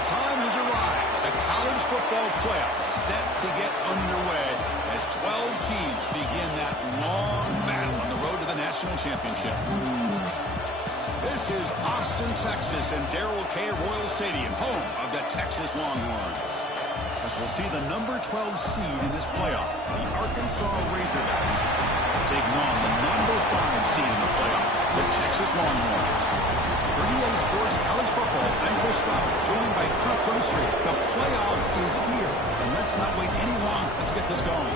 The time has arrived. The college football playoff set to get underway as 12 teams begin that long battle on the road to the national championship. This is Austin, Texas, and Darrell K. Royal Stadium, home of the Texas Longhorns. As we'll see the number 12 seed in this playoff, the Arkansas Razorbacks, taking on the number 5 seed in the playoff, the Texas Longhorns. For EA Sports College Football, I'm Chris Fowler, joined by Kirk Herbstreit. The playoff is here, and let's not wait any longer. Let's get this going.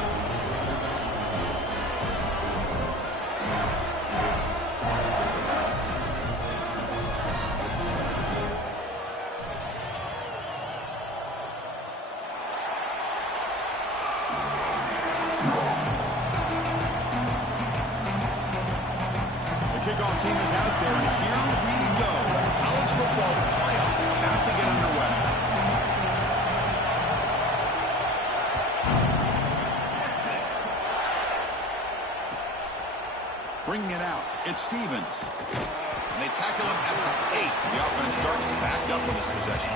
Kickoff team is out there, and here we go. The college football playoff about to get underway. Bringing it out, it's Stevens. And they tackle him at the 8. The offense starts back up in this possession.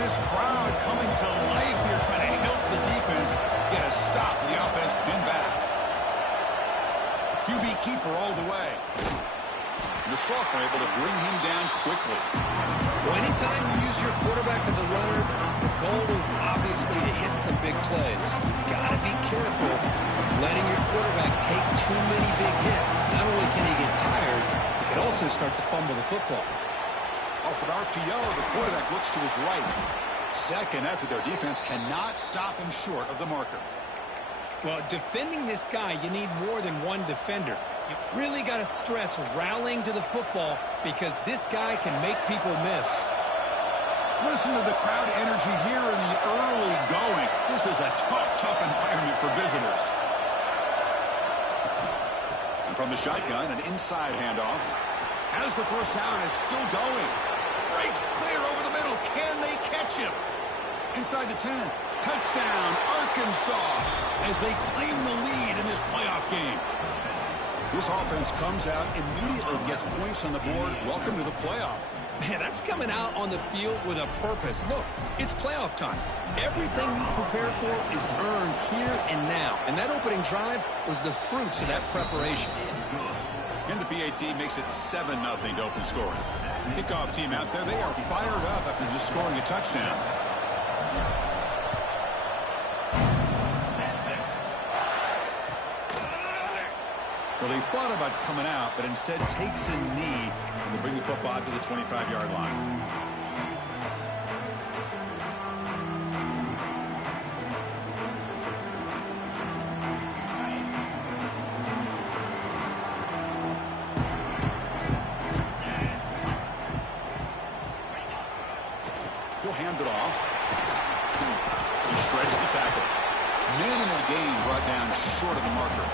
This crowd coming to life here, trying to help the defense get a stop. The offense pinned back. QB keeper all the way. The sophomore able to bring him down quickly. Well, anytime you use your quarterback as a runner, the goal is obviously to hit some big plays. You've got to be careful of letting your quarterback take too many big hits. Not only can he get tired, he can also start to fumble the football. Off an RPO, the quarterback looks to his right. Second after their defense cannot stop him short of the marker. Well, defending this guy, you need more than one defender. You really got to stress rallying to the football because this guy can make people miss. Listen to the crowd energy here in the early going. This is a tough environment for visitors. And from the shotgun, an inside handoff. As the first down is still going. Breaks clear over the middle. Can they catch him? Inside the 10. Touchdown, Arkansas, as they claim the lead in this playoff game. This offense comes out, immediately gets points on the board. Welcome to the playoff. Man, that's coming out on the field with a purpose. Look, it's playoff time. Everything you prepare for is earned here and now. And that opening drive was the fruits of that preparation. And the PAT makes it 7-0 to open scoring. Kickoff team out there, they are fired up after just scoring a touchdown. Well, they thought about coming out, but instead takes a knee and they bring the football to the 25-yard line. He'll hand it off. He shreds the tackle. Minimal gain brought down short of the marker.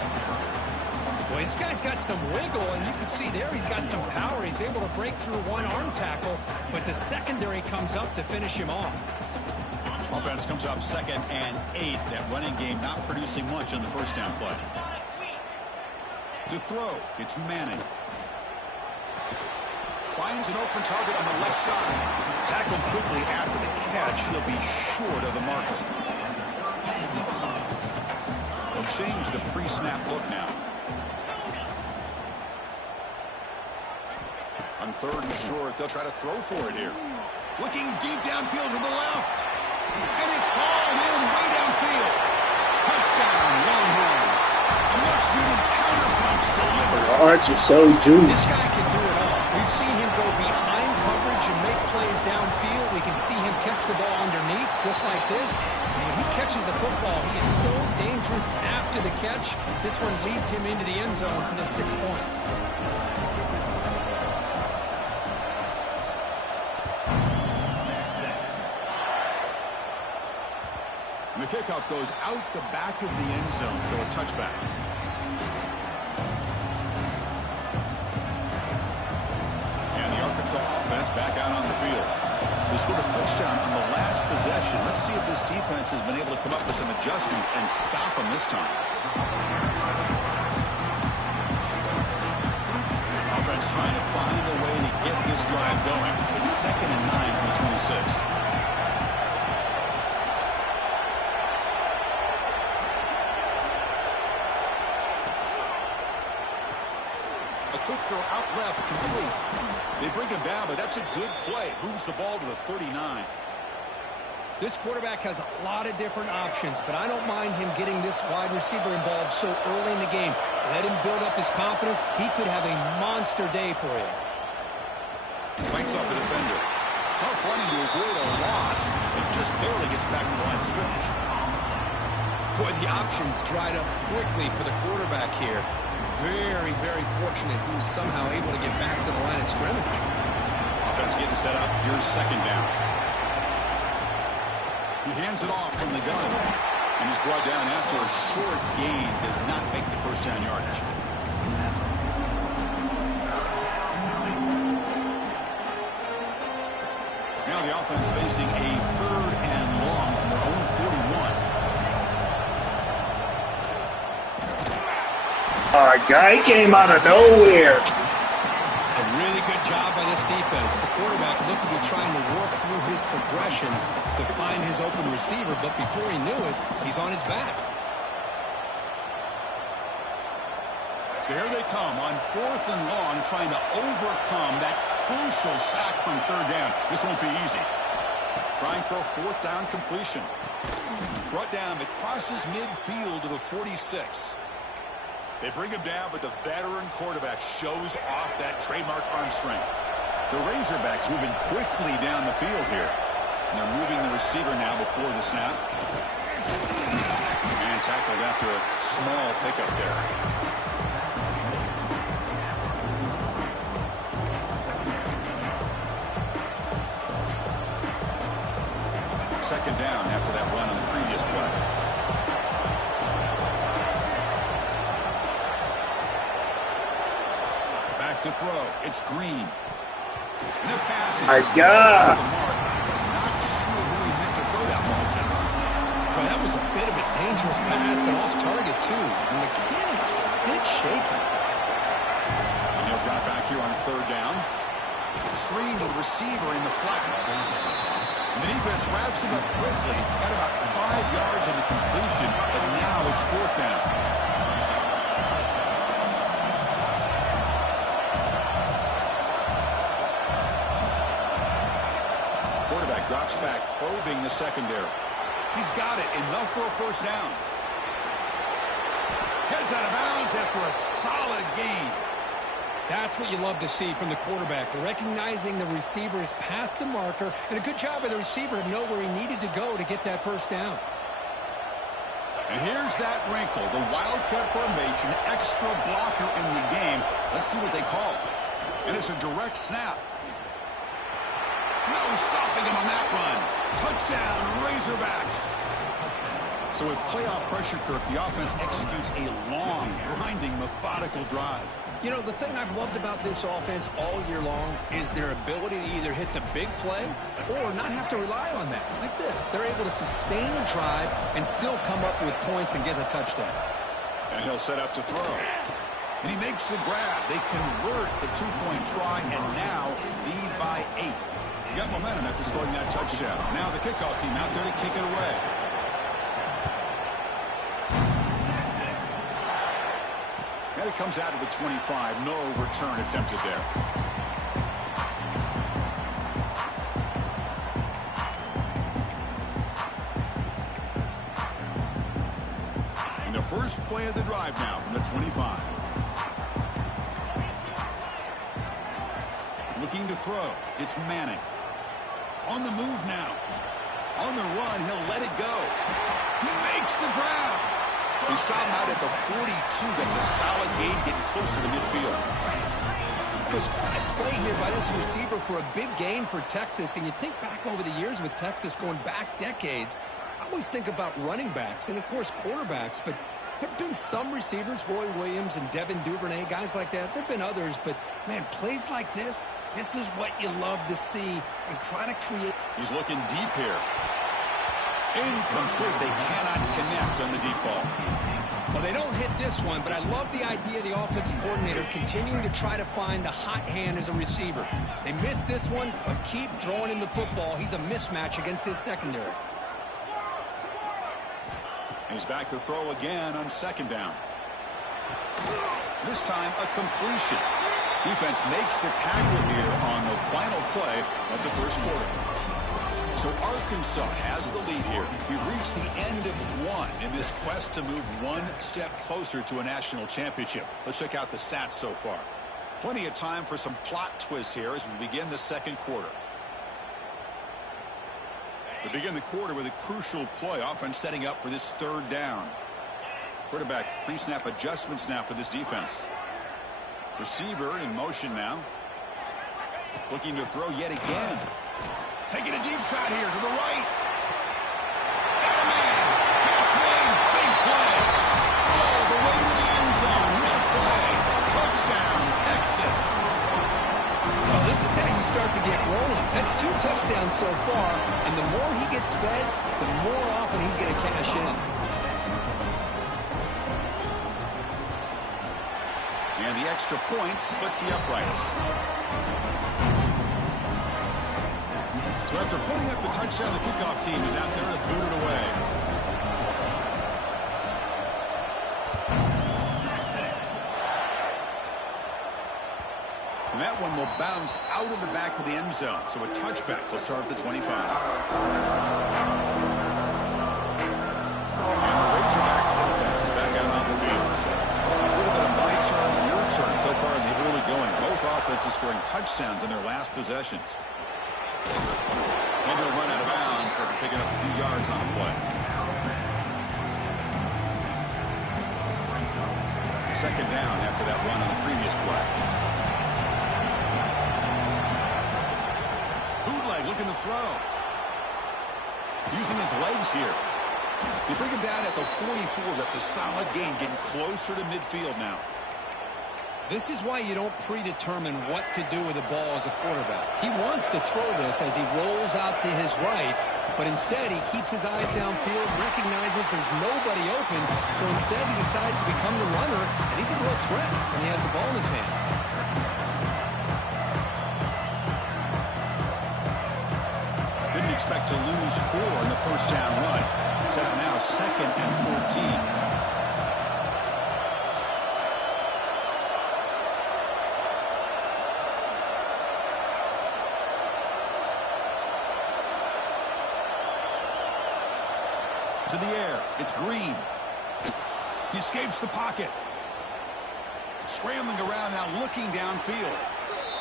Well, this guy's got some wiggle, and you can see there he's got some power. He's able to break through one arm tackle, but the secondary comes up to finish him off. Offense comes up 2nd and 8. That running game not producing much on the first down play. To throw, it's Manning. Finds an open target on the left side. Tackled quickly after the catch. He'll be short of the marker. They'll change the pre-snap look now. On 3rd and short, they'll try to throw for it here. Looking deep downfield to the left. And it's hauled in way downfield. Touchdown, Longhorns. A much-needed counterpunch delivered. The arch is so juiced. This guy can do it all. We've seen him go behind coverage and make plays downfield. We can see him catch the ball underneath, just like this. And when he catches a football, he is so dangerous after the catch. This one leads him into the end zone for the 6 points. And the kickoff goes out the back of the end zone, so a touchback. And the Arkansas offense back out on the field. who scored a touchdown on the last possession. Let's see if this defense has been able to come up with some adjustments and stop them this time. Offense trying to find a way to get this drive going. It's 2nd and 9 from the 26. A quick throw out left, complete. They bring him down, but that's a good play. Moves the ball to the 39. This quarterback has a lot of different options, but I don't mind him getting this wide receiver involved so early in the game. Let him build up his confidence. He could have a monster day for you. Fights off a defender. Tough running to avoid a loss, but just barely gets back to the line of scrimmage. Boy, the options dried up quickly for the quarterback here. Very, very fortunate he was somehow able to get back to the line of scrimmage. Offense getting set up. Here's 2nd down. He hands it off from the gun, and he's brought down after a short gain. Does not make the first down yardage. Now the offense facing a 3rd and long from their own 41. Our guy came out of nowhere. A really good job by this defense. The quarterback looked to be trying to work through his progressions to find his open receiver, but before he knew it, he's on his back. So here they come on 4th and long, trying to overcome that crucial sack on 3rd down. This won't be easy. Trying for a 4th down completion. Brought down, but crosses midfield to the 46. They bring him down, but the veteran quarterback shows off that trademark arm strength. The Razorbacks moving quickly down the field here. And they're moving the receiver now before the snap. And tackled after a small pickup there. Second down after that run on the previous play. Back to throw. It's Green. And the pass is My God. not sure who he meant to throw that ball to. Well, that was a bit of a dangerous pass and off target, too. The mechanics were a bit shaky. And he'll drop back here on 3rd down. Screen to the receiver in the flat. And the defense wraps him up quickly. Got about 5 yards in the completion, but now it's 4th down. Quarterback drops back, probing the secondary. He's got it. Enough for a 1st down. Heads out of bounds after a solid gain. That's what you love to see from the quarterback, recognizing the receiver's past the marker, and a good job by the receiver to know where he needed to go to get that 1st down. And here's that wrinkle, the wildcat formation, extra blocker in the game. Let's see what they call. And it's a direct snap. No stopping him on that run. Touchdown, Razorbacks. So with playoff pressure, Kirk, the offense executes a long, grinding, methodical drive. You know, the thing I've loved about this offense all year long is their ability to either hit the big play or not have to rely on that. Like this, they're able to sustain a drive and still come up with points and get a touchdown. And he'll set up to throw. And he makes the grab. They convert the 2-point try and now lead by 8. Got momentum after scoring that touchdown. Now the kickoff team out there to kick it away. And it comes out of the 25. No return attempted there. And the first play of the drive now from the 25. Looking to throw. It's Manning. On the move now. On the run, he'll let it go. He makes the grab. He stopped out at the 42. That's a solid gain, getting closer to midfield. Because what a play here by this receiver for a big gain for Texas. And you think back over the years with Texas going back decades, I always think about running backs and, of course, quarterbacks. But there have been some receivers, Roy Williams and Devin Duvernay, guys like that. There have been others. But, man, plays like this is what you love to see and try to create. He's looking deep here. Incomplete. They cannot connect on the deep ball. Well, they don't hit this one, but I love the idea of the offensive coordinator continuing to try to find the hot hand as a receiver. They missed this one, but keep throwing him the football. He's a mismatch against his secondary. He's back to throw again on second down. This time, a completion. Defense makes the tackle here on the final play of the first quarter. So Arkansas has the lead here. We've reached the end of one in this quest to move one step closer to a national championship. Let's check out the stats so far. Plenty of time for some plot twists here as we begin the second quarter. We begin the quarter with a crucial play. Offense setting up for this third down. Quarterback pre-snap adjustments now for this defense. Receiver in motion now. Looking to throw yet again. Taking a deep shot here to the right. Got a man. Catch made. Big play. All the way to the end zone. What a play. Touchdown, Texas. Well, this is how you start to get rolling. That's 2 touchdowns so far, and the more he gets fed, the more often he's going to cash in. And the extra point splits the uprights. So after putting up the touchdown, the kickoff team is out there to boot it away. And that one will bounce out of the back of the end zone. So a touchback will start at the 25. And the Razorbacks offense is back out on the field. A little bit of my turn, your turn so far in the early going. Both offenses scoring touchdowns in their last possessions. And he'll run out of bounds after picking up a few yards on the play. Second down after that run on the previous play. Bootleg looking to throw. Using his legs here. They bring him down at the 44. That's a solid gain, getting closer to midfield now. This is why you don't predetermine what to do with the ball as a quarterback. He wants to throw this as he rolls out to his right, but instead he keeps his eyes downfield, recognizes there's nobody open, so instead he decides to become the runner, and he's a real threat when he has the ball in his hands. Didn't expect to lose 4 in the first down run. Set up now 2nd and 14. To the air. It's Green. He escapes the pocket. Scrambling around now, looking downfield.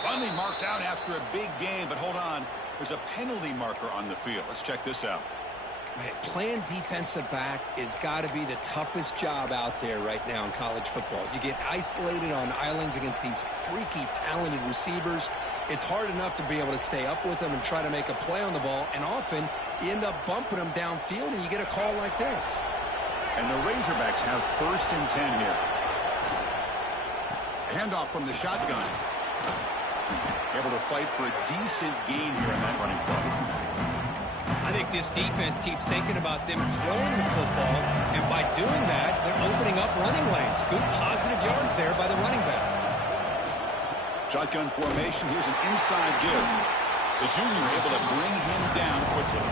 Finally marked out after a big game, but hold on. There's a penalty marker on the field. Let's check this out. Man, playing defensive back has got to be the toughest job out there right now in college football. You get isolated on islands against these freaky, talented receivers. It's hard enough to be able to stay up with them and try to make a play on the ball, and often you end up bumping them downfield and you get a call like this. And the Razorbacks have 1st and 10 here. A handoff from the shotgun. Able to fight for a decent gain here in that running play. I think this defense keeps thinking about them throwing the football, and by doing that, they're opening up running lanes. Good positive yards there by the running back. Shotgun formation. Here's an inside give. The junior able to bring him down quickly.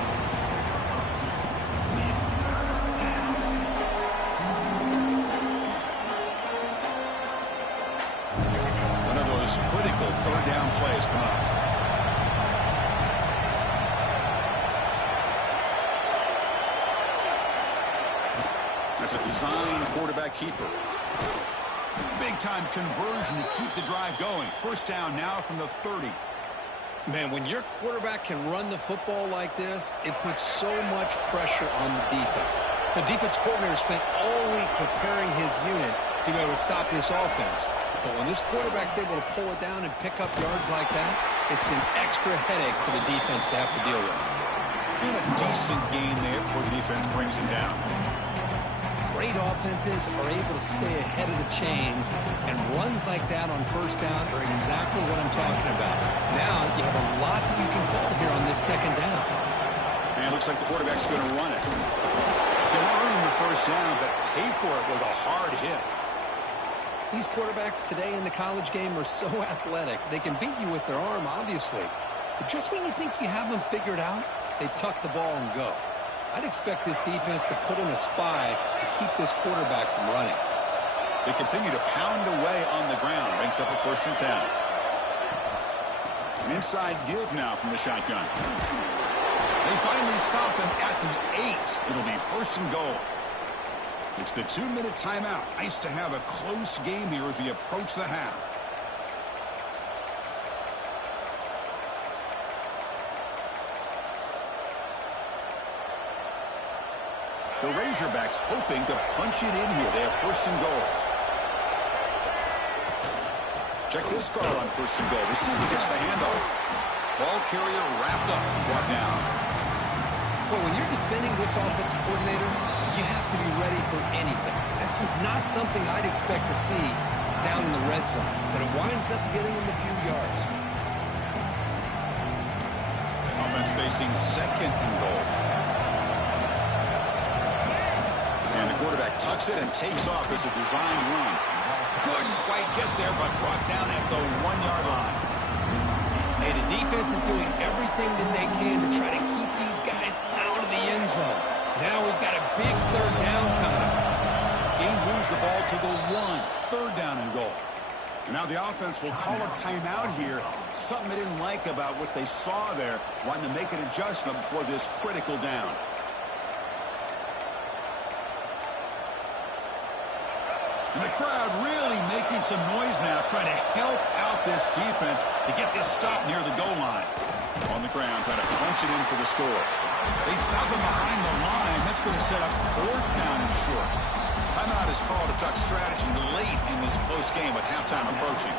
One of those critical 3rd down plays come up. That's a design quarterback keeper. Big-time conversion to keep the drive going. First down now from the 30. Man, when your quarterback can run the football like this, it puts so much pressure on the defense. The defense coordinator spent all week preparing his unit to be able to stop this offense. But when this quarterback's able to pull it down and pick up yards like that, it's an extra headache for the defense to have to deal with. And a decent gain there before the defense brings him down. great offenses are able to stay ahead of the chains, and runs like that on first down are exactly what I'm talking about. Now you have a lot that you can call here on this second down. And it looks like the quarterback's going to run it. He'll earn the first down, but pay for it with a hard hit. These quarterbacks today in the college game are so athletic. They can beat you with their arm, obviously. But just when you think you have them figured out, they tuck the ball and go. I'd expect this defense to put in a spy to keep this quarterback from running. They continue to pound away on the ground. Brings up a 1st and 10. An inside give now from the shotgun. They finally stop him at the 8. It'll be 1st and goal. It's the 2-minute timeout. Nice to have a close game here as we approach the half. The Razorbacks hoping to punch it in here. They have 1st and goal. Check this guard on 1st and goal. Receiver gets the handoff. Ball carrier wrapped up and brought down. Well, when you're defending this offensive coordinator, you have to be ready for anything. This is not something I'd expect to see down in the red zone, but it winds up getting him a few yards. Offense facing 2nd and goal. And the quarterback tucks it and takes off as a designed run. Couldn't quite get there, but brought down at the 1-yard line. Hey, the defense is doing everything that they can to try to keep these guys out of the end zone. Now we've got a big 3rd down coming up. Gain moves the ball to the 1. 3rd down and goal. And now the offense will call a timeout here. Something they didn't like about what they saw there. Wanting to make an adjustment before this critical down. And the crowd really making some noise now, trying to help out this defense to get this stop near the goal line. On the ground, trying to punch it in for the score. They stop him behind the line. That's going to set up 4th down and short. Timeout is called to talk strategy late in this close game with halftime approaching.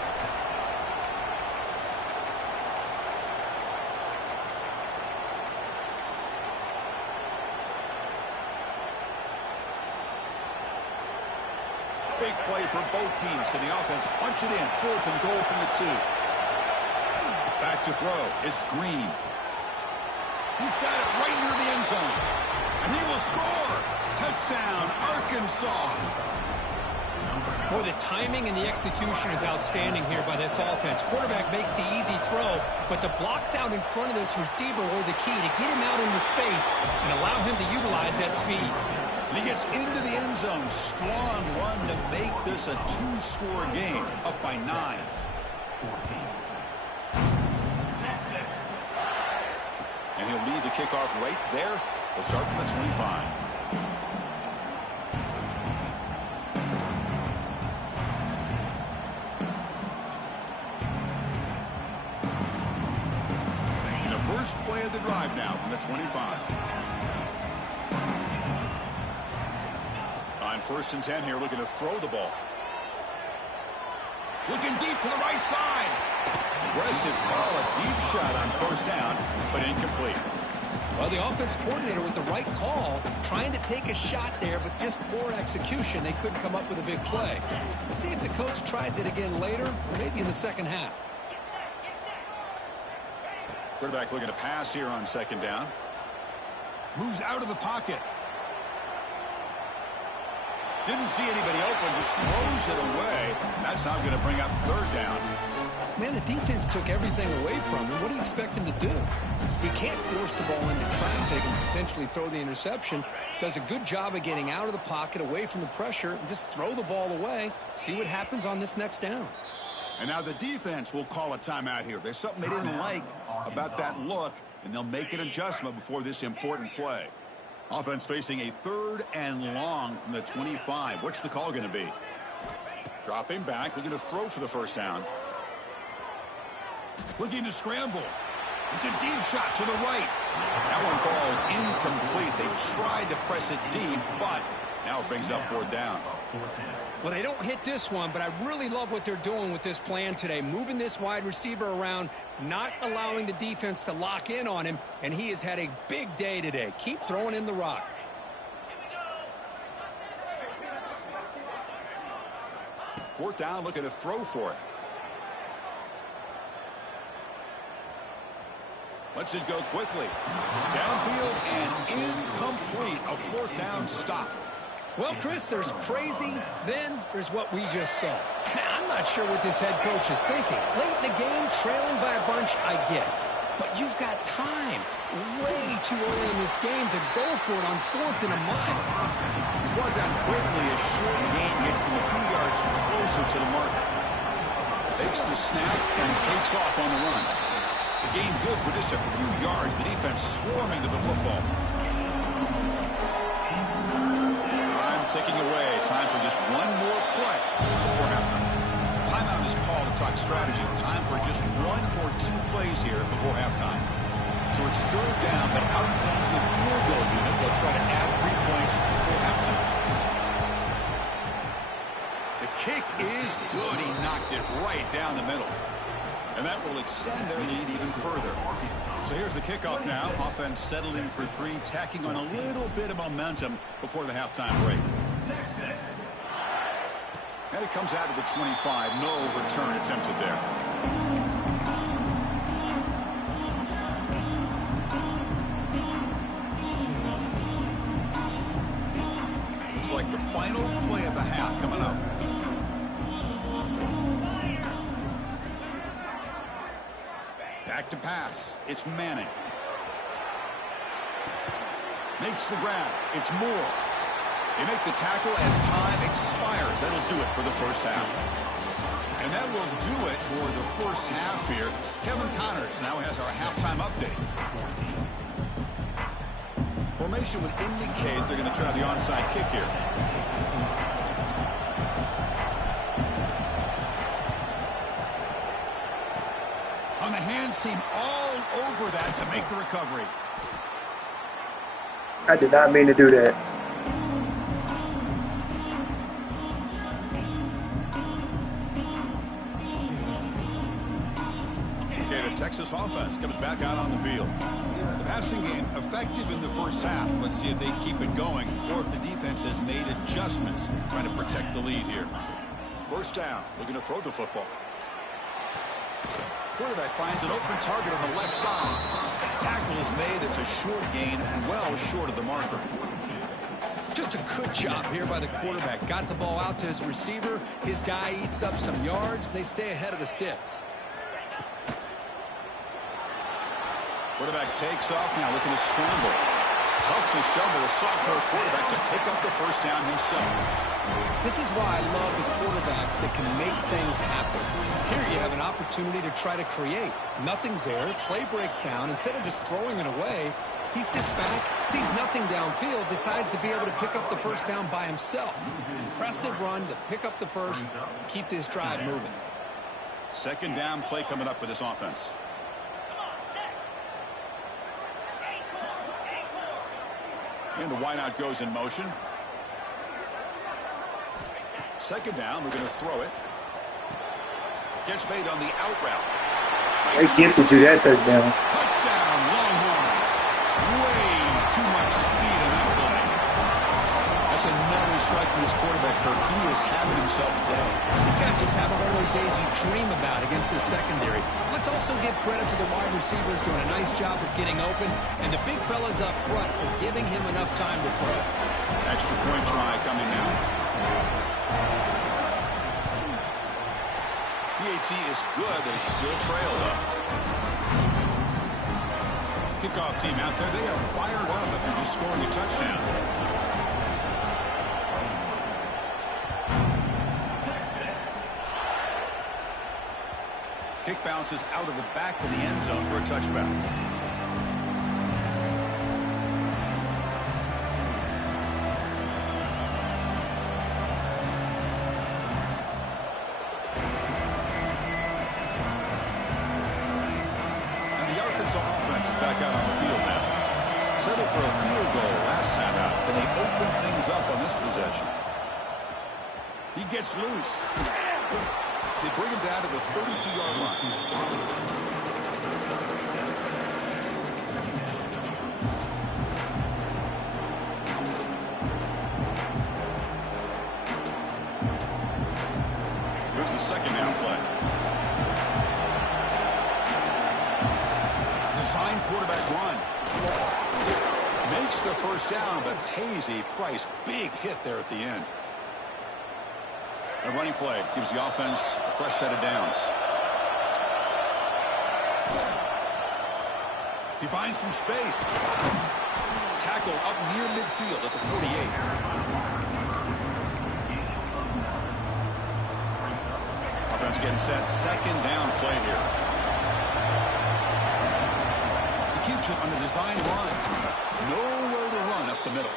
Big play for both teams. Can the offense punch it in? 4th and goal from the 2. Back to throw. It's Green. He's got it right near the end zone. And he will score. Touchdown, Arkansas. Boy, the timing and the execution is outstanding here by this offense. Quarterback makes the easy throw, but the blocks out in front of this receiver were the key to get him out into space and allow him to utilize that speed. And he gets into the end zone. Strong run to make this a 2-score game. Up by 9. And he'll leave the kickoff right there. He'll start from the 25. And the first play of the drive now from the 25. On 1st and 10 here, looking to throw the ball. Looking deep to the right side. Aggressive call, a deep shot on 1st down, but incomplete. Well, the offense coordinator with the right call, trying to take a shot there, but just poor execution. They couldn't come up with a big play. Let's see if the coach tries it again later, or maybe in the second half. Quarterback looking to pass here on 2nd down. Moves out of the pocket. Didn't see anybody open, just throws it away. That's now going to bring up 3rd down. Man, the defense took everything away from him. What do you expect him to do? He can't force the ball into traffic and potentially throw the interception. Does a good job of getting out of the pocket, away from the pressure, and just throw the ball away. See what happens on this next down. And now the defense will call a timeout here. There's something they didn't like about that look, and they'll make an adjustment before this important play. Offense facing a 3rd and long from the 25. What's the call going to be? Dropping back, looking to throw for the 1st down. Looking to scramble. It's a deep shot to the right. That one falls incomplete. They tried to press it deep, but now it brings up 4th down. Well, they don't hit this one, but I really love what they're doing with this plan today. Moving this wide receiver around, not allowing the defense to lock in on him, and he has had a big day today. Keep throwing in the rock. Fourth down, looking to throw for it. Lets it go quickly. Downfield and incomplete. A fourth down stop. Well, Chris, there's crazy, then there's what we just saw. I'm not sure what this head coach is thinking. Late in the game, trailing by a bunch, I get it. But you've got time, way too early in this game to go for it on 4th and a mile. It's brought down quickly. A short gain gets them a few yards closer to the marker. Takes the snap and takes off on the run. The gain good for just a few yards. The defense swarming to the football. Ticking away. Time for just one more play before halftime. Timeout is called to talk strategy. Time for just 1 or 2 plays here before halftime. So it's 3rd down, but out comes the field goal unit. They'll try to add 3 points before halftime. The kick is good. He knocked it right down the middle. And that will extend their lead even further. So here's the kickoff now. Offense settling for 3, tacking on a little bit of momentum before the halftime break. And it comes out to the 25. No return attempted there. Looks like the final play of the half coming up. Back to pass. It's Manning. Makes the grab. It's Moore. They make the tackle as time expires. That'll do it for the first half. And that will do it for the first half here. Kevin Connors now has our halftime update. Formation would indicate they're going to try the onside kick here. On the hands team all over that to make the recovery. I did not mean to do that. Okay, the Texas offense comes back out on the field. The passing game effective in the first half. Let's see if they keep it going or if the defense has made adjustments trying to protect the lead here. First down, looking to throw the football. Quarterback finds an open target on the left side. Tackle is made. It's a short gain, well short of the marker. Just a good job here by the quarterback. Got the ball out to his receiver. His guy eats up some yards. They stay ahead of the sticks. Quarterback takes off now, looking to scramble. Tough to shovel the sophomore quarterback to pick up the first down himself. This is why I love the quarterbacks that can make things happen. Here you have an opportunity to try to create. Nothing's there. Play breaks down. Instead of just throwing it away, he sits back, sees nothing downfield, decides to be able to pick up the first down by himself. Impressive run to pick up the first, keep this drive moving. Second down play coming up for this offense. And the wideout goes in motion. Second down, we're going to throw it. Catch made on the out route. They gifted you that touchdown. Touchdown, Longhorns. Way too much speed in that play. That's another strike from this quarterback, Kirk. He is having himself a day. This guy's just having one of those days you dream about against this secondary. Let's also give credit to the wide receivers doing a nice job of getting open, and the big fellas up front for giving him enough time to throw. Extra point try coming now. PHC is good. They still trail though. Kickoff team out there. They are fired up after just scoring a touchdown. Kick bounces out of the back of the end zone for a touchback. Offense is back out on the field now. Settled for a field goal last time out. Can they open things up on this possession? He gets loose. They bring him down to the 32-yard line. first down, but pays a price. Big hit there at the end. A running play gives the offense a fresh set of downs. He finds some space. Tackle up near midfield at the 48. Offense getting set. Second down play here. He keeps it on the design run. Nowhere to run up the middle.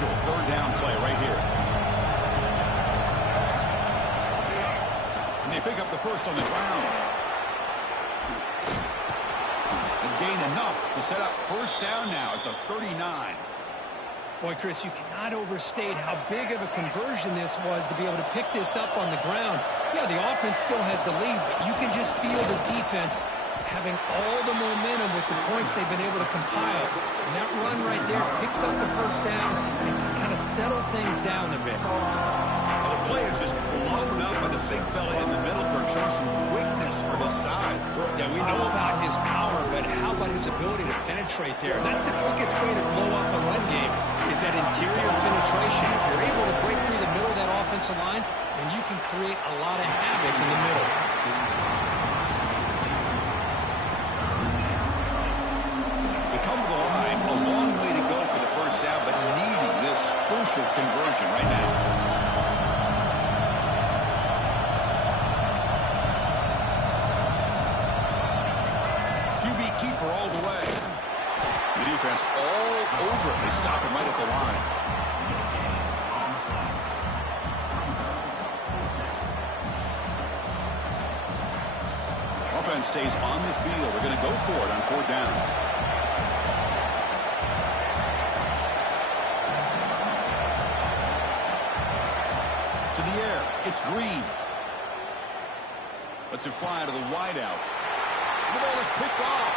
Third down play right here. And they pick up the first on the ground. And gain enough to set up first down now at the 39. Boy, Chris, you cannot overstate how big of a conversion this was to be able to pick this up on the ground. Yeah, the offense still has the lead, but you can just feel the defense having all the momentum with the points they've been able to compile. And that run right there picks up the first down and can kind of settle things down a bit. Well, the play is just blown up by the big fella in the middle. Kirk showing some quickness for his size. Yeah, we know about his power, but how about his ability to penetrate there? And that's the quickest way to blow up the run game, is that interior penetration. If you're able to break through the middle of that offensive line, then you can create a lot of havoc in the middle. A long way to go for the first down, but needing this crucial conversion right now. QB keeper all the way. The defense all over it. They stop him right at the line. Offense stays on the field. They're going to go for it on fourth down. It's Green. Lets it fly to the wideout. The ball is picked off.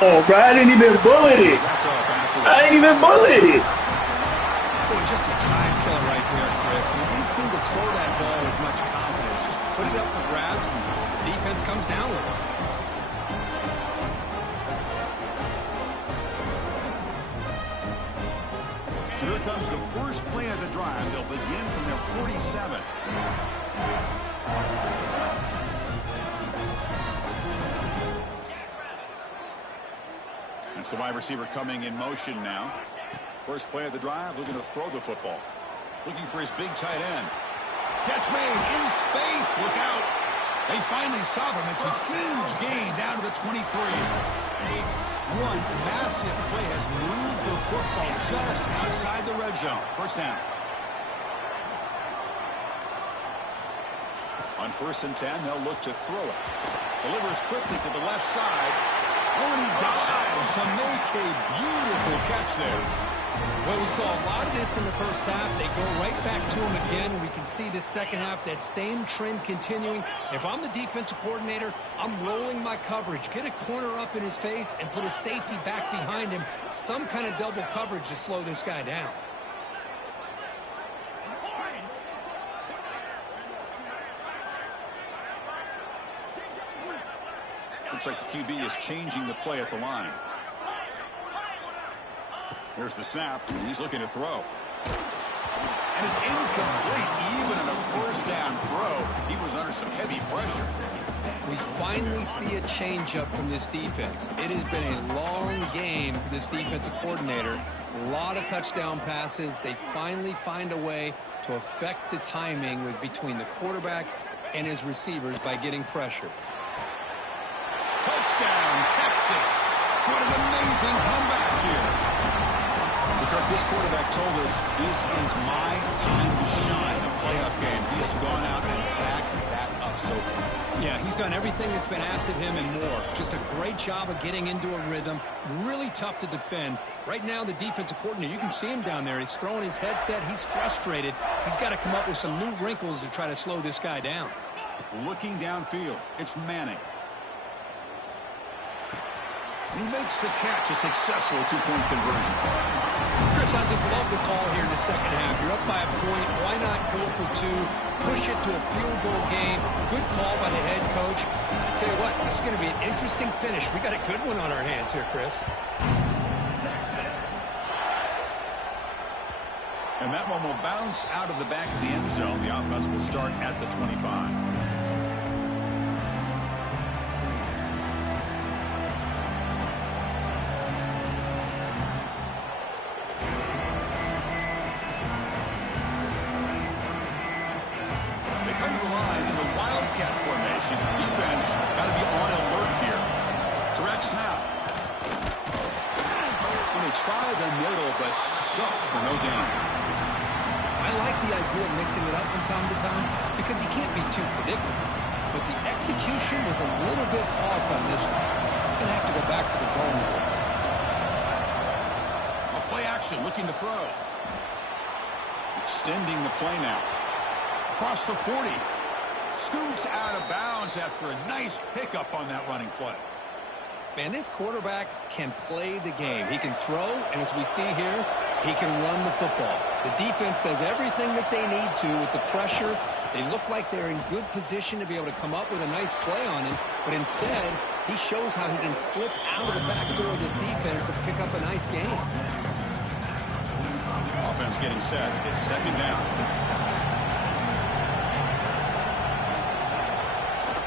Oh, bro, I didn't even bullet it. I didn't even bullet it. Boy, just a drive killer right there, Chris. And he didn't seem to throw that ball with much confidence. Just put it up for grabs, and the defense comes down with it. So here comes the first play of the drive. They'll begin from their 47. That's the wide receiver coming in motion now. First play of the drive, looking to throw the football. Looking for his big tight end. Catch made in space. Look out. They finally stop him. It's a huge gain down to the 23. One massive play has moved the football just outside the red zone. First down. On 1st and 10, they'll look to throw it. Delivers quickly to the left side. Oh, and he dives to make a beautiful catch there. Well, we saw a lot of this in the first half. They go right back to him again. We can see the second half, that same trend continuing. If I'm the defensive coordinator, I'm rolling my coverage. Get a corner up in his face and put a safety back behind him. Some kind of double coverage to slow this guy down. Looks like the QB is changing the play at the line. Here's the snap. He's looking to throw. And it's incomplete. Even on a first down throw, he was under some heavy pressure. We finally see a changeup from this defense. It has been a long game for this defensive coordinator. A lot of touchdown passes. They finally find a way to affect the timing between the quarterback and his receivers by getting pressure. Touchdown, Texas. What an amazing comeback here. Kirk, this quarterback told us this is my time to shine, a playoff game. He has gone out and backed that up so far. Yeah, he's done everything that's been asked of him and more. Just a great job of getting into a rhythm. Really tough to defend. Right now, the defensive coordinator, you can see him down there. He's throwing his headset. He's frustrated. He's got to come up with some new wrinkles to try to slow this guy down. Looking downfield, it's Manning. He makes the catch, a successful two-point conversion. Chris, I just love the call here in the second half. You're up by a point. Why not go for two? Push it to a field goal game. Good call by the head coach. I tell you what, this is going to be an interesting finish. We got a good one on our hands here, Chris. And that one will bounce out of the back of the end zone. The offense will start at the 25. Defense got to be on alert here. Direct snap. And they try the middle, but stuck for no gain. I like the idea of mixing it up from time to time because he can't be too predictable. But the execution was a little bit off on this one. Going to have to go back to the drawing board. A play action, looking to throw. Extending the play now. Across the 40. Scoots out of bounds after a nice pickup on that running play. Man, this quarterback can play the game. He can throw, and as we see here, he can run the football. The defense does everything that they need to with the pressure. They look like they're in good position to be able to come up with a nice play on him, but instead, he shows how he can slip out of the back door of this defense and pick up a nice gain. Offense getting set. It's second down.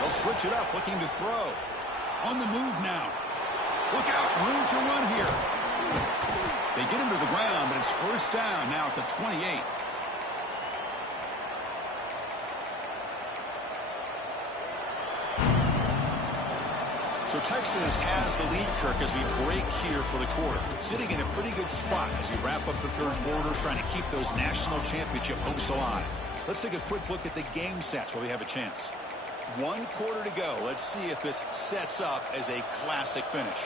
They'll switch it up, looking to throw. On the move now. Look out, room to run here. They get him to the ground, but it's first down now at the 28. So Texas has the lead, Kirk, as we break here for the quarter. Sitting in a pretty good spot as we wrap up the third quarter, trying to keep those national championship hopes alive. Let's take a quick look at the game stats while we have a chance. 1 quarter to go. Let's see if this sets up as a classic finish.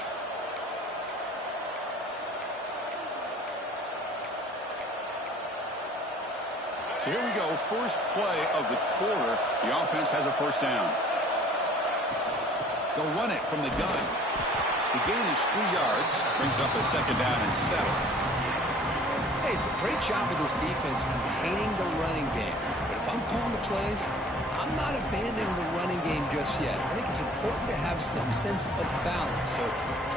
So here we go. First play of the quarter. The offense has a first down. They'll run it from the gun. The gain is 3 yards. Brings up a second down and 7. Hey, it's a great job of this defense containing the running game. But if I'm calling the plays, I'm not abandoning the running game just yet. I think it's important to have some sense of balance. So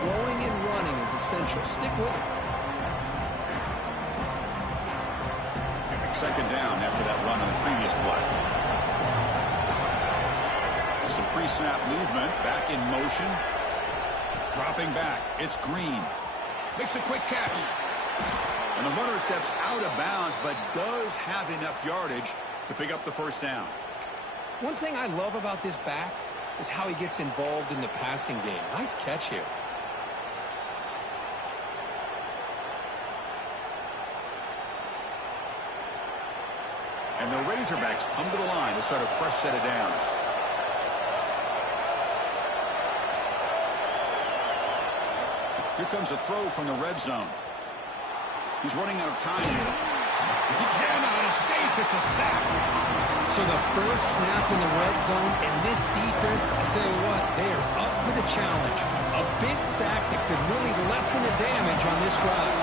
throwing and running is essential. Stick with it. Second down after that run on the previous play. Some pre-snap movement. Back in motion. Dropping back. It's Green. Makes a quick catch. And the runner steps out of bounds, but does have enough yardage to pick up the first down. One thing I love about this back is how he gets involved in the passing game. Nice catch here. And the Razorbacks come to the line to start a fresh set of downs. Here comes a throw from the red zone. He's running out of time here. He cannot escape. It's a sack. So the first snap in the red zone, and this defense, I tell you what, they are up for the challenge. A big sack that could really lessen the damage on this drive.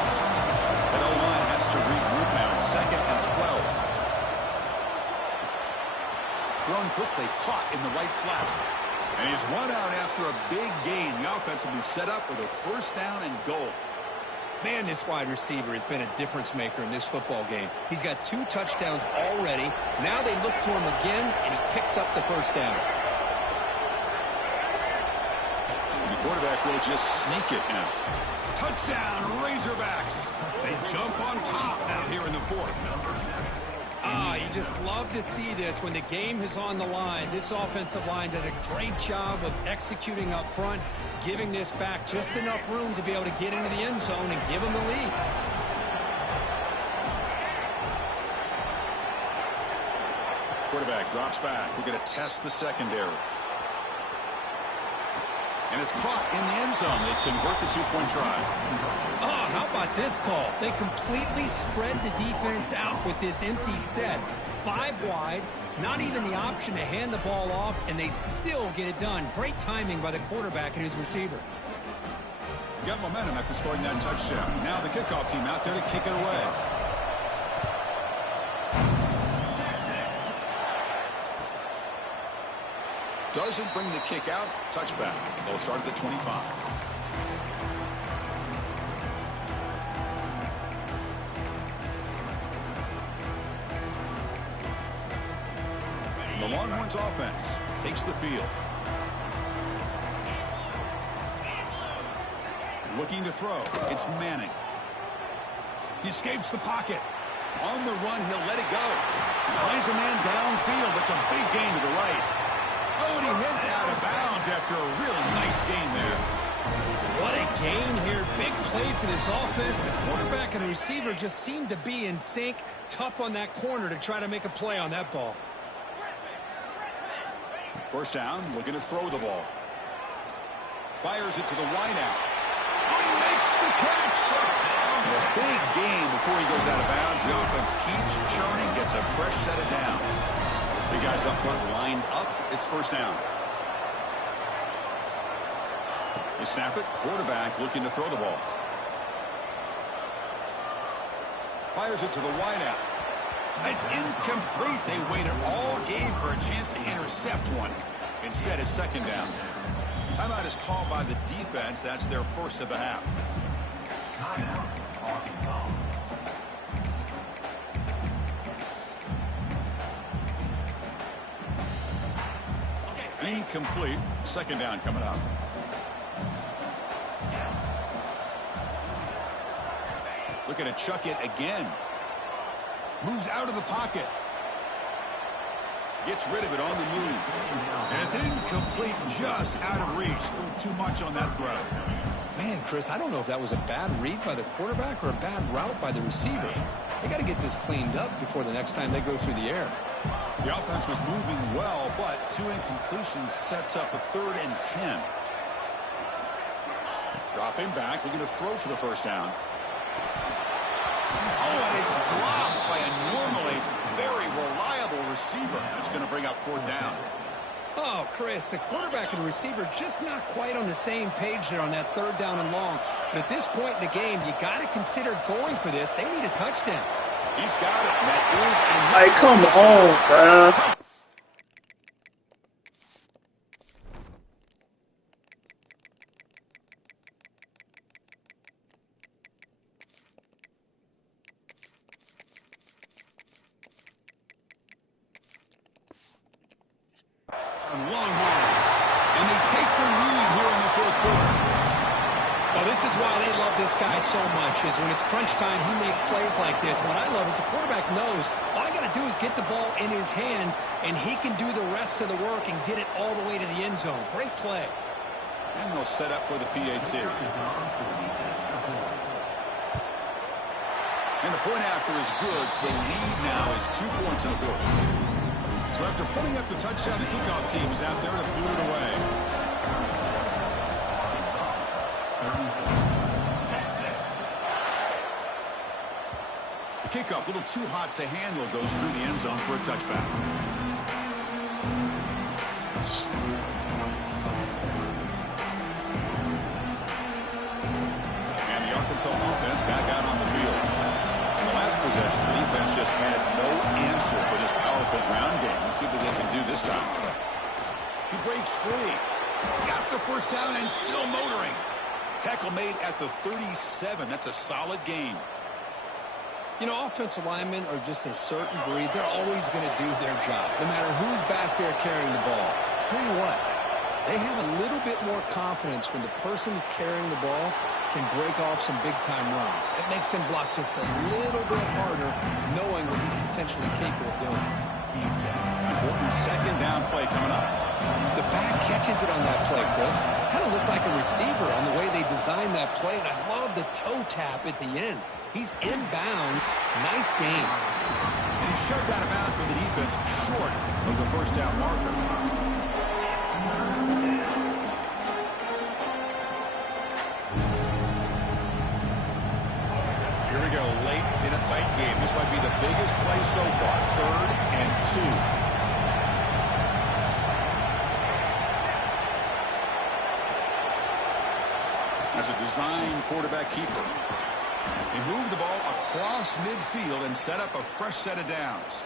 That O-line has to regroup now. It's 2nd and 12. Thrown quickly, caught in the right flat. And he's run out after a big gain. The offense will be set up with a first down and goal. Man, this wide receiver has been a difference maker in this football game. He's got 2 touchdowns already. Now they look to him again, and he picks up the first down. And the quarterback will just sneak it now. Touchdown, Razorbacks. They jump on top now here in the 4th. You just love to see this when the game is on the line. This offensive line does a great job of executing up front, giving this back just enough room to be able to get into the end zone and give them the lead. Quarterback drops back. We're going to test the secondary. And it's caught in the end zone. They convert the 2-point try. Oh, how about this call? They completely spread the defense out with this empty set. 5 wide, not even the option to hand the ball off, and they still get it done. Great timing by the quarterback and his receiver. got momentum after scoring that touchdown. Now the kickoff team out there to kick it away. Doesn't bring the kick out. Touchback. They'll start at the 25. The Longhorns offense takes the field. Looking to throw. It's Manning. He escapes the pocket. On the run, he'll let it go. Finds a man downfield. That's a big gain to the right. Oh, and he heads out of bounds after a really nice gain there. What a gain here. Big play for this offense. The quarterback and the receiver just seem to be in sync. Tough on that corner to try to make a play on that ball. First down, looking to throw the ball. Fires it to the wideout. Oh, he makes the catch. And a big gain before he goes out of bounds. The offense keeps churning, gets a fresh set of downs. The guys up front lined up. It's first down. You snap it. Quarterback looking to throw the ball. Fires it to the wideout. It's incomplete. They waited all game for a chance to intercept one. Instead, it's second down. Timeout is called by the defense. That's their first of the half. Incomplete. Second down coming up. Looking to chuck it again. Moves out of the pocket. Gets rid of it on the move. And it's incomplete, just out of reach. A little too much on that throw. Man, Chris, I don't know if that was a bad read by the quarterback or a bad route by the receiver. They got to get this cleaned up before the next time they go through the air. The offense was moving well, but two incompletions sets up a 3rd and 10. Dropping back, looking to throw for the first down. Oh, and it's dropped by a normally very reliable receiver. That's going to bring up 4th down. Oh, Chris, the quarterback and receiver just not quite on the same page there on that 3rd down and long. But at this point in the game, you got to consider going for this. They need a touchdown. He's got it. And that is Hey, come on, bro. Longhorns, and they take the lead here in the 4th quarter. Well, this is why they love this guy so much, is when it's crunch time, he makes plays like this. What I love is the quarterback knows all I got to do is get the ball in his hands, and he can do the rest of the work and get it all the way to the end zone. Great play. And they'll set up for the PAT. And the point after is good, so the lead now is 2 points in the 4th. So after putting up the touchdown, the kickoff team is out there to boot it away. The kickoff, a little too hot to handle, goes through the end zone for a touchback. And the Arkansas offense back out on the field. In the last possession, the defense just had no answer for this powerful ground game. Let's see what they can do this time. He breaks free. Got the first down and still motoring. Tackle made at the 37. That's a solid gain. You know, offensive linemen are just a certain breed. They're always going to do their job, no matter who's back there carrying the ball. I'll tell you what, they have a little bit more confidence when the person that's carrying the ball can break off some big-time runs. It makes him block just a little bit harder, knowing what he's potentially capable of doing. Important second down play coming up. The back catches it on that play, Chris. Kind of looked like a receiver on the way they designed that play, and I love the toe tap at the end. He's inbounds. Nice game. And he's shoved out of bounds with the defense short of the first down marker. Here we go, late in a tight game. This might be the biggest play so far. 3rd and 2. As a design quarterback keeper. They move the ball across midfield and set up a fresh set of downs.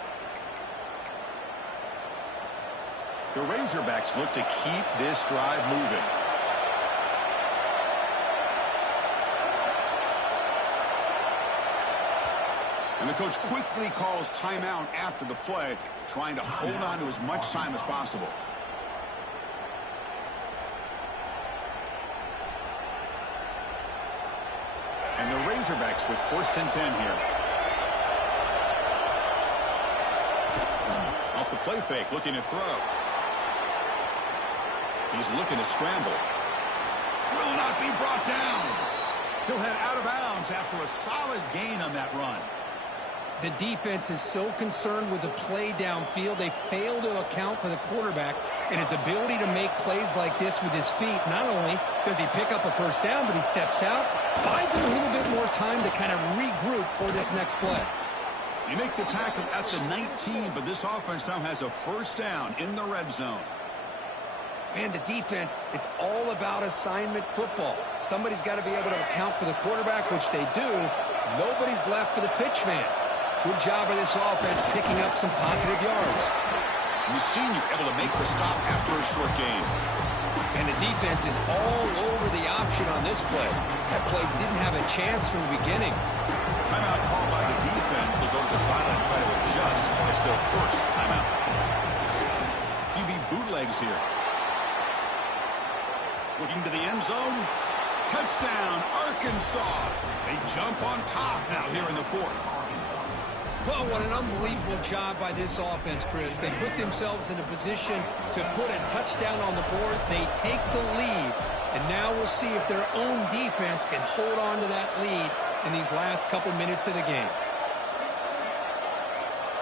The Razorbacks look to keep this drive moving. And the coach quickly calls timeout after the play, trying to hold on to as much time as possible. And the Razorbacks with 1st and 10 here. Off the play fake, looking to throw. He's looking to scramble. Will not be brought down. He'll head out of bounds after a solid gain on that run. The defense is so concerned with the play downfield, they fail to account for the quarterback and his ability to make plays like this with his feet. Not only does he pick up a 1st down, but he steps out, buys him a little bit more time to kind of regroup for this next play. They make the tackle at the 19, but this offense now has a 1st down in the red zone. Man, the defense, it's all about assignment football. Somebody's got to be able to account for the quarterback, which they do. Nobody's left for the pitch man. Good job by this offense picking up some positive yards. And the senior able to make the stop after a short gain. And the defense is all over the option on this play. That play didn't have a chance from the beginning. Timeout called by the defense. They'll go to the sideline and try to adjust. It's their 1st timeout. QB bootlegs here. Looking to the end zone. Touchdown, Arkansas. They jump on top now here in the 4th. Well, what an unbelievable job by this offense, Chris. They put themselves in a position to put a touchdown on the board. They take the lead, and now we'll see if their own defense can hold on to that lead in these last couple minutes of the game.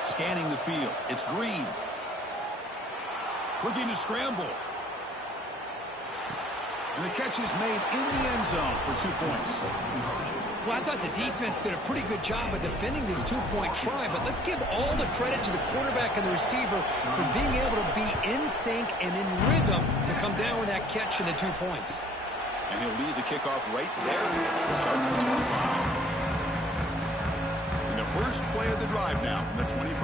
Scanning the field. It's Green. Looking to scramble. And the catch is made in the end zone for 2 points. Well, I thought the defense did a pretty good job of defending this 2-point try, but let's give all the credit to the quarterback and the receiver for being able to be in sync and in rhythm to come down with that catch and the 2 points. And he'll leave the kickoff right there. We'll start from the 25. And the first play of the drive now from the 25.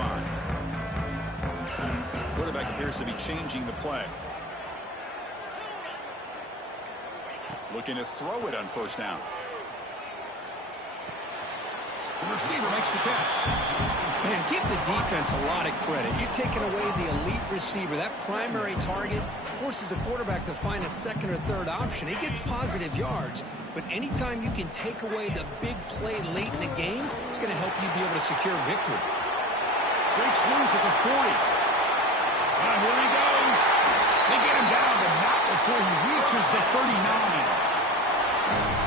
Quarterback appears to be changing the play. Looking to throw it on 1st down. The receiver makes the catch. Man, give the defense a lot of credit. You're taking away the elite receiver. That primary target forces the quarterback to find a 2nd or 3rd option. He gets positive yards, but anytime you can take away the big play late in the game, it's going to help you be able to secure victory. Breaks loose at the 40. Here he goes. They get him down, but not before he reaches the 39.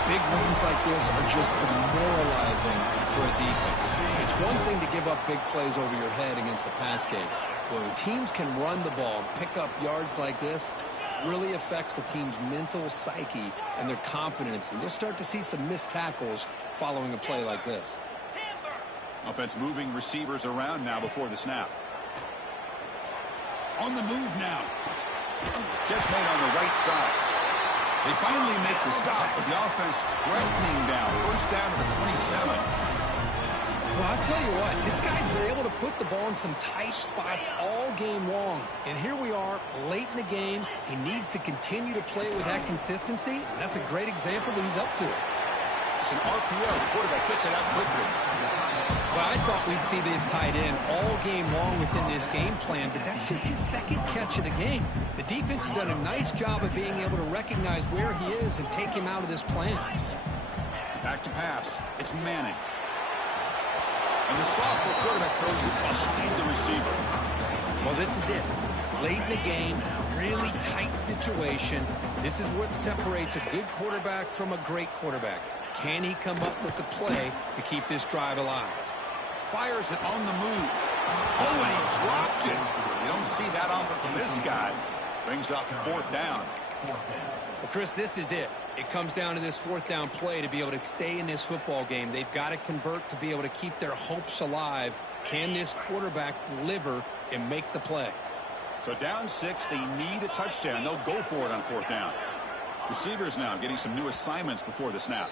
Big wins like this are just demoralizing for a defense. It's one thing to give up big plays over your head against the pass game. When teams can run the ball, pick up yards like this, really affects the team's mental psyche and their confidence. And you'll start to see some missed tackles following a play like this. Offense moving receivers around now before the snap. On the move now. Catch made on the right side. They finally make the stop, but the offense threatening down. 1st down to the 27. Well, I'll tell you what, this guy's been able to put the ball in some tight spots all game long. And here we are, late in the game. He needs to continue to play with that consistency. That's a great example that he's up to it. It's an RPO. The quarterback gets it out quickly. Well, I thought we'd see this tight end all game long within this game plan, but that's just his 2nd catch of the game. The defense has done a nice job of being able to recognize where he is and take him out of this plan. Back to pass. It's Manning. And the sophomore quarterback throws it behind the receiver. Well, this is it. Late in the game, really tight situation. This is what separates a good quarterback from a great quarterback. Can he come up with the play to keep this drive alive? Fires it on the move. Oh, and he dropped it. You don't see that often from this guy. Brings up 4th down. Well, Chris, this is it. It comes down to this 4th down play to be able to stay in this football game. They've got to convert to be able to keep their hopes alive. Can this quarterback deliver and make the play? So down 6, they need a touchdown. They'll go for it on 4th down. Receivers now getting some new assignments before the snap.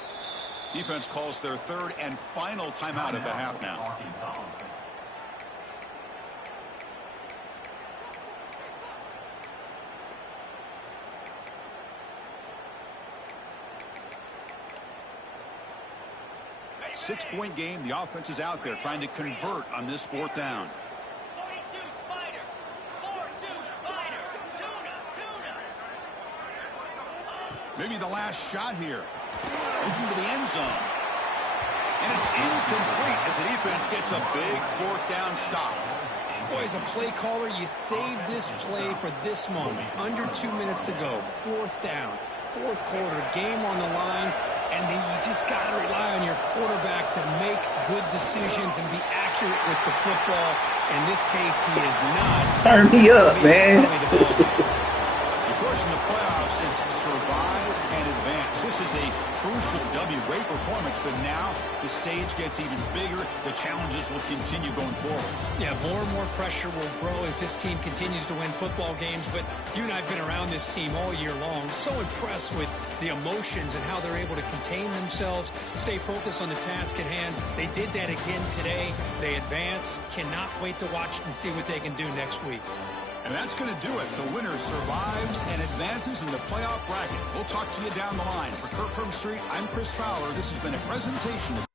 Defense calls their third and final timeout of the half now. Six-point game. The offense is out there trying to convert on this fourth down. 42 Spider. 4-2 Spider. Tuna. Maybe the last shot here. Looking to the end zone. And it's incomplete as the defense gets a big fourth down stop. Boy, as a play caller, you save this play for this moment. Under 2 minutes to go. Fourth down. Fourth quarter. Game on the line. And then you just got to rely on your quarterback to make good decisions and be accurate with the football. In this case, he is not. Turn me up, man. The course in the playoffs is survive and advance. This is a crucial W. Great performance, but now the stage gets even bigger. The challenges will continue going forward. Yeah, more and more pressure will grow as this team continues to win football games. But you and I have been around this team all year long. So impressed with the emotions and how they're able to contain themselves, stay focused on the task at hand. They did that again today. They advance. Cannot wait to watch and see what they can do next week. And that's going to do it. The winner survives and advances in the playoff bracket. We'll talk to you down the line. For Kirk Street, I'm Chris Fowler. This has been a presentation of